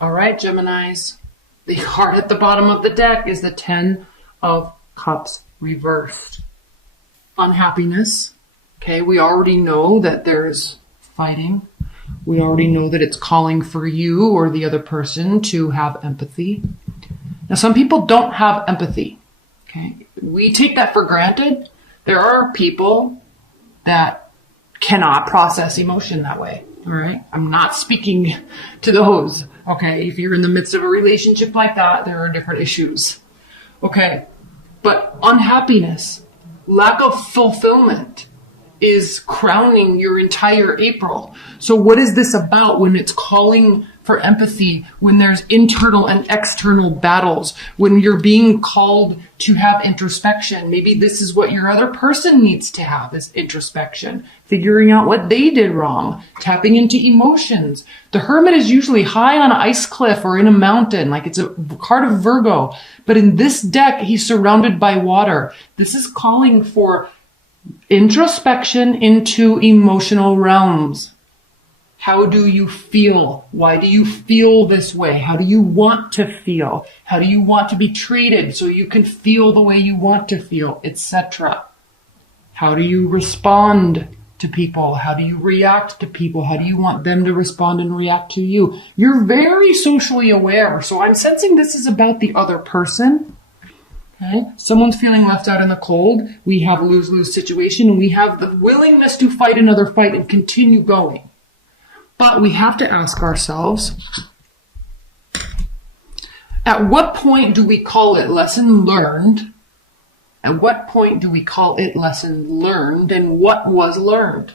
All right, Geminis. The card at the bottom of the deck is the 10 of Cups reversed. Unhappiness. Okay, we already know that there's fighting. We already know that it's calling for you or the other person to have empathy. Now, some people don't have empathy. Okay, we take that for granted. There are people that cannot process emotion that way. All right, I'm not speaking to those. Okay, if you're in the midst of a relationship like that, there are different issues. Okay, but unhappiness, lack of fulfillment is crowning your entire April. So what is this about when it's calling for empathy, when there's internal and external battles, when you're being called to have introspection? Maybe this is what your other person needs to have, is introspection, figuring out what they did wrong, tapping into emotions. The Hermit is usually high on an ice cliff or in a mountain, like it's a card of Virgo. But in this deck, he's surrounded by water. This is calling for introspection into emotional realms. How do you feel? Why do you feel this way? How do you want to feel? How do you want to be treated so you can feel the way you want to feel, etc.? How do you respond to people? How do you react to people? How do you want them to respond and react to you? You're very socially aware. So I'm sensing this is about the other person. Okay. Someone's feeling left out in the cold. We have a lose-lose situation, and we have the willingness to fight another fight and continue going. But we have to ask ourselves, at what point do we call it lesson learned? At what point do we call it lesson learned, and what was learned?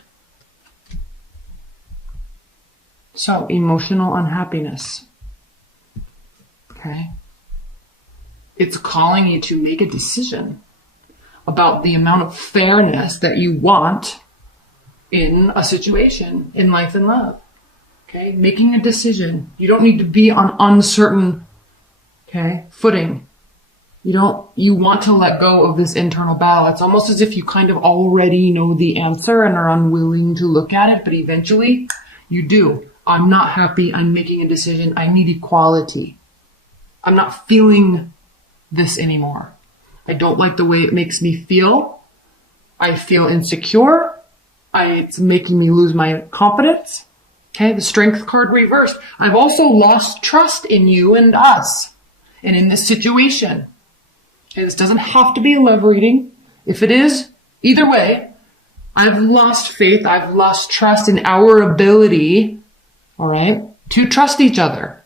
So, emotional unhappiness. Okay. It's calling you to make a decision about the amount of fairness that you want in a situation, in life and love. Okay, making a decision. You don't need to be on uncertain, footing. You want to let go of this internal battle. It's almost as if you kind of already know the answer and are unwilling to look at it, but eventually you do. I'm not happy. I'm making a decision. I need equality. I'm not feeling this anymore. I don't like the way it makes me feel. I feel insecure. It's making me lose my confidence. Okay, the Strength card reversed. I've also lost trust in you and us and in this situation. Okay, this doesn't have to be a love reading. If it is, either way, I've lost faith. I've lost trust in our ability, all right, to trust each other.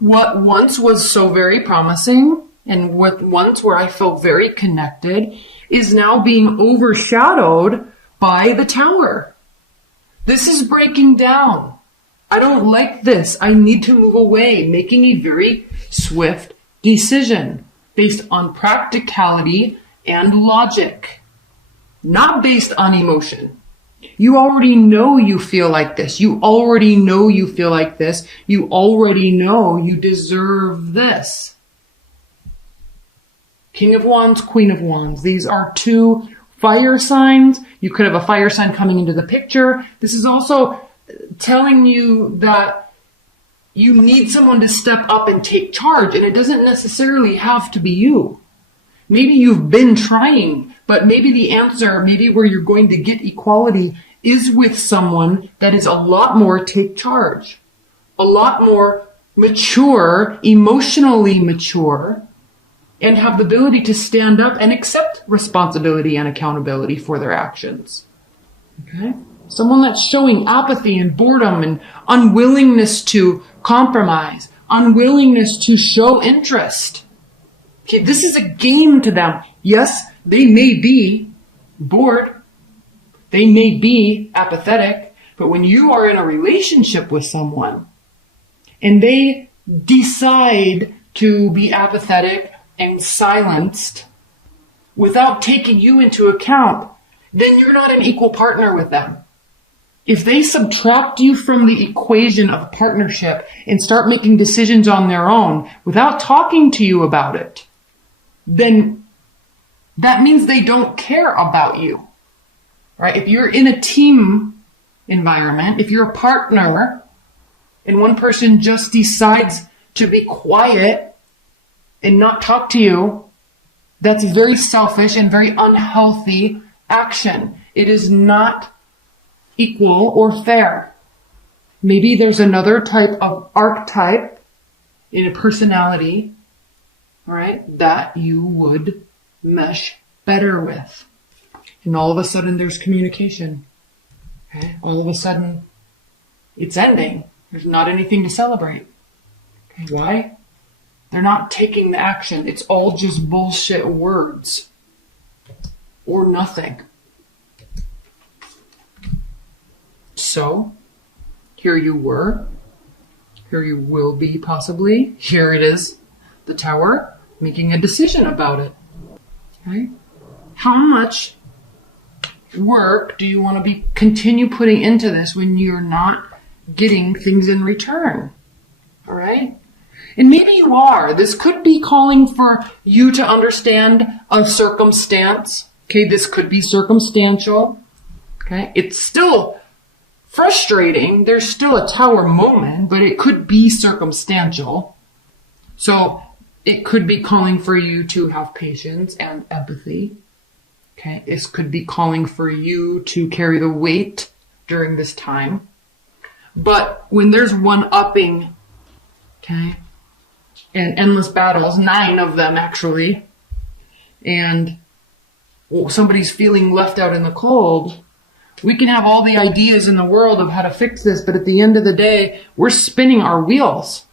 What once was so very promising and what once where I felt very connected is now being overshadowed by the Tower. This is breaking down. I don't like this. I need to move away, making a very swift decision based on practicality and logic, not based on emotion. You already know you feel like this. You already know you feel like this. You already know you deserve this. King of Wands, Queen of Wands. These are two fire signs. You could have a fire sign coming into the picture. This is also telling you that you need someone to step up and take charge, and it doesn't necessarily have to be you. Maybe you've been trying, but maybe the answer, maybe where you're going to get equality is with someone that is a lot more take charge, a lot more mature, emotionally mature, and have the ability to stand up and accept responsibility and accountability for their actions. Okay? Someone that's showing apathy and boredom and unwillingness to compromise, unwillingness to show interest. Okay, this is a game to them. Yes, they may be bored. They may be apathetic. But when you are in a relationship with someone and they decide to be apathetic and silenced without taking you into account, then you're not an equal partner with them. If they subtract you from the equation of partnership and start making decisions on their own without talking to you about it, then that means they don't care about you, right? If you're in a team environment, if you're a partner, and one person just decides to be quiet and not talk to you, that's very selfish and very unhealthy action. It is not equal or fair. Maybe there's another type of archetype in a personality, all right, that you would mesh better with. And all of a sudden there's communication. Okay? All of a sudden it's ending. There's not anything to celebrate. Okay, why? They're not taking the action. It's all just bullshit words. Or nothing. So, here you were. Here you will be, possibly. Here it is, the Tower, making a decision about it. Okay? How much work do you want to continue putting into this when you're not getting things in return? All right? And maybe you are. This could be calling for you to understand a circumstance. Okay, this could be circumstantial. Okay, it's still frustrating. There's still a Tower moment, but it could be circumstantial. So it could be calling for you to have patience and empathy. Okay, this could be calling for you to carry the weight during this time. But when there's one-upping, okay, and endless battles, 9 of them actually, and somebody's feeling left out in the cold, we can have all the ideas in the world of how to fix this, but at the end of the day, we're spinning our wheels.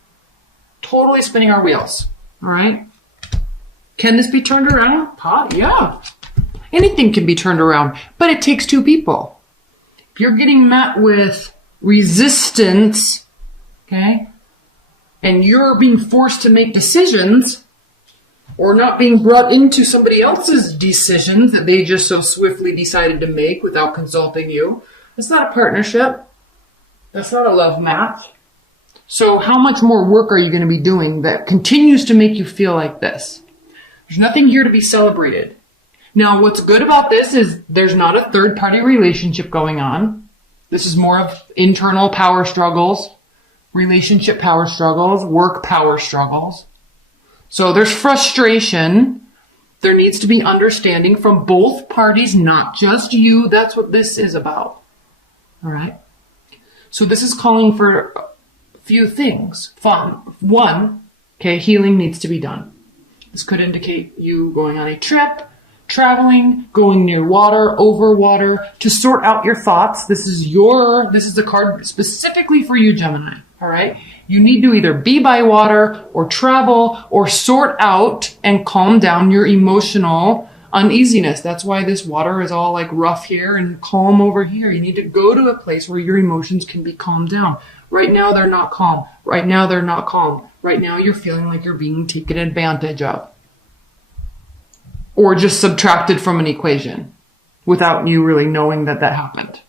Totally spinning our wheels. All right? Can this be turned around? Yeah. Anything can be turned around, but it takes 2 people. If you're getting met with resistance, okay, and you're being forced to make decisions, or not being brought into somebody else's decisions that they just so swiftly decided to make without consulting you, that's not a partnership. That's not a love match. So how much more work are you going to be doing that continues to make you feel like this? There's nothing here to be celebrated. Now, what's good about this is there's not a third-party relationship going on. This is more of internal power struggles, relationship power struggles, work power struggles. So there's frustration. There needs to be understanding from both parties, not just you. That's what this is about. All right? So this is calling for a few things. One, okay, healing needs to be done. This could indicate you going on a trip, traveling, going near water, over water, to sort out your thoughts. This is the card specifically for you, Gemini. All right? You need to either be by water or travel or sort out and calm down your emotional uneasiness. That's why this water is all like rough here and calm over here. You need to go to a place where your emotions can be calmed down. Right now, they're not calm. Right now, they're not calm. Right now, you're feeling like you're being taken advantage of. Or just subtracted from an equation without you really knowing that happened.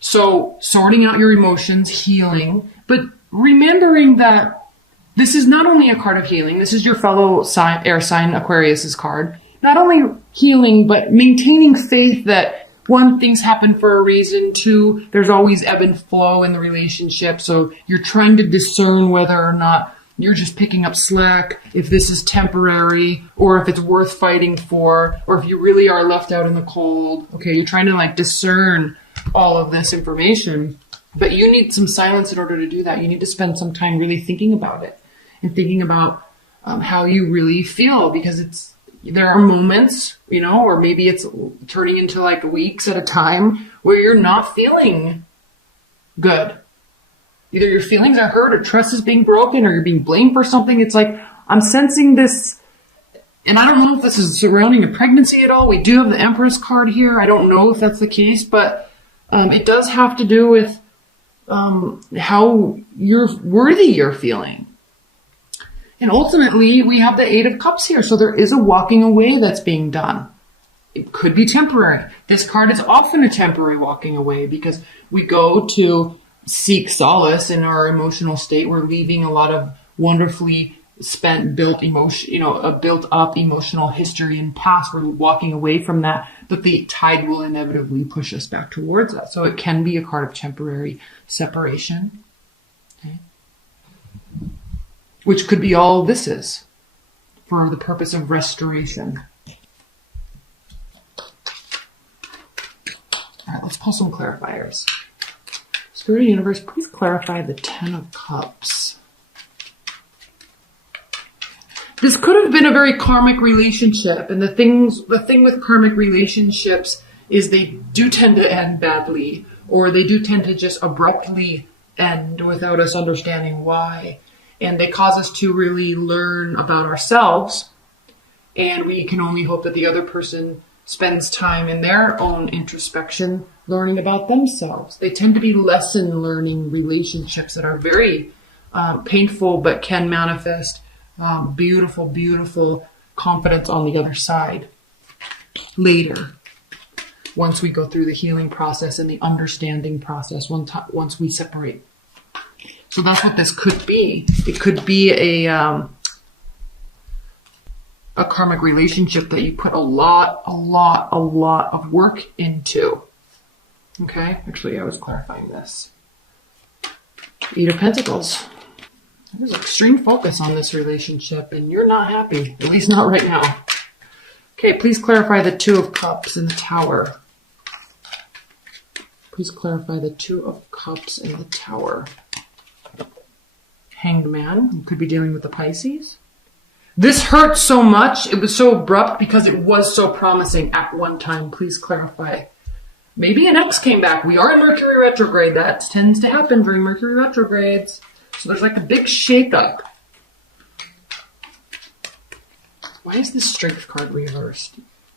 So, sorting out your emotions, healing, but remembering that this is not only a card of healing, this is your fellow air sign Aquarius's card. Not only healing, but maintaining faith that 1, things happen for a reason. 2, there's always ebb and flow in the relationship. So you're trying to discern whether or not you're just picking up slack, if this is temporary, or if it's worth fighting for, or if you really are left out in the cold. Okay, you're trying to discern all of this information. But you need some silence in order to do that. You need to spend some time really thinking about it and thinking about how you really feel, because there are moments, or maybe it's turning into weeks at a time where you're not feeling good. Either your feelings are hurt or trust is being broken or you're being blamed for something. It's like, I'm sensing this, and I don't know if this is surrounding a pregnancy at all. We do have the Empress card here. I don't know if that's the case, but it does have to do with how worthy you're feeling. And ultimately, we have the 8 of Cups here. So there is a walking away that's being done. It could be temporary. This card is often a temporary walking away because we go to seek solace in our emotional state. We're leaving a lot of wonderfully built emotion, a built up emotional history and past. We're walking away from that, but the tide will inevitably push us back towards that. So it can be a card of temporary separation. Okay. which could be all this is for the purpose of restoration. All right, let's pull some clarifiers. Spirit of the Universe, please clarify the Ten of Cups. This could have been a very karmic relationship, and the thing with karmic relationships is they do tend to end badly, or they do tend to just abruptly end without us understanding why. And they cause us to really learn about ourselves, and we can only hope that the other person spends time in their own introspection learning about themselves. They tend to be lesson learning relationships that are very painful but can manifest beautiful, beautiful confidence on the other side later, once we go through the healing process and the understanding process, once we separate. So that's what this could be. It could be a karmic relationship that you put a lot of work into. Okay, actually I was clarifying this. Eight of Pentacles. There's extreme focus on this relationship and you're not happy, at least not right now. Okay, please clarify the Two of Cups in the Tower. Please clarify the Two of Cups in the Tower. Hanged Man, you could be dealing with the Pisces. This hurt so much, it was so abrupt because it was so promising at one time. Please clarify. Maybe an ex came back. We are in Mercury retrograde. That tends to happen during Mercury retrogrades. So there's like a big shakeup. Why is this Strength card reversed?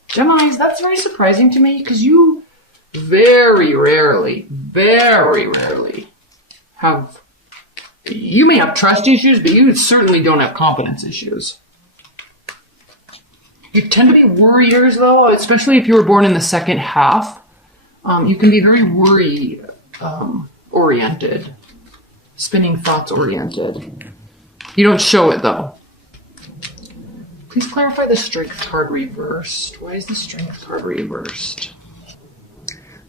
Geminis, that's very surprising to me because you very rarely have... You may have trust issues, but you certainly don't have confidence issues. You tend to be worriers, though, especially if you were born in the second half. You can be very worry-oriented, spinning thoughts-oriented. You don't show it, though. Please clarify the Strength card reversed. Why is the Strength card reversed?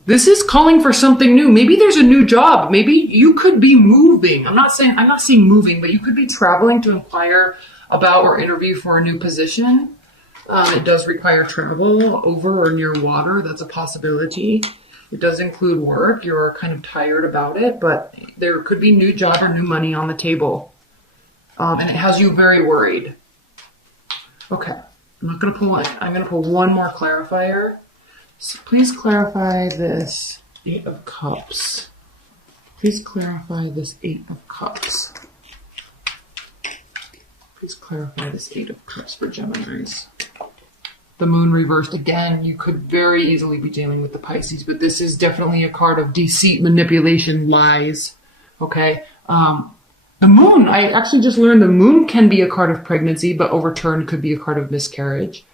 This is calling for something new. Maybe there's a new job. Maybe you could be moving. I'm not seeing moving, but you could be traveling to inquire about or interview for a new position. It does require travel over or near water. That's a possibility. It does include work. You're kind of tired about it, but there could be new job or new money on the table. And it has you very worried. Okay. I'm going to pull one more clarifier. So please clarify this Eight of Cups. Please clarify this Eight of Cups. Please clarify this Eight of Cups for Geminis. The Moon reversed again. You could very easily be dealing with the Pisces, but this is definitely a card of deceit, manipulation, lies. Okay. The Moon, I actually just learned the Moon can be a card of pregnancy, but overturned could be a card of miscarriage.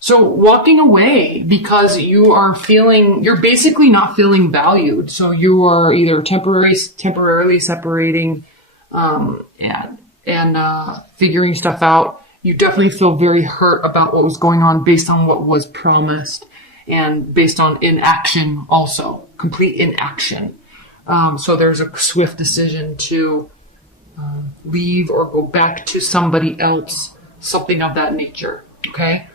So walking away because you're basically not feeling valued. So you are either temporarily separating, and figuring stuff out. You definitely feel very hurt about what was going on based on what was promised and based on inaction also, complete inaction. So there's a swift decision to leave or go back to somebody else, something of that nature. Okay.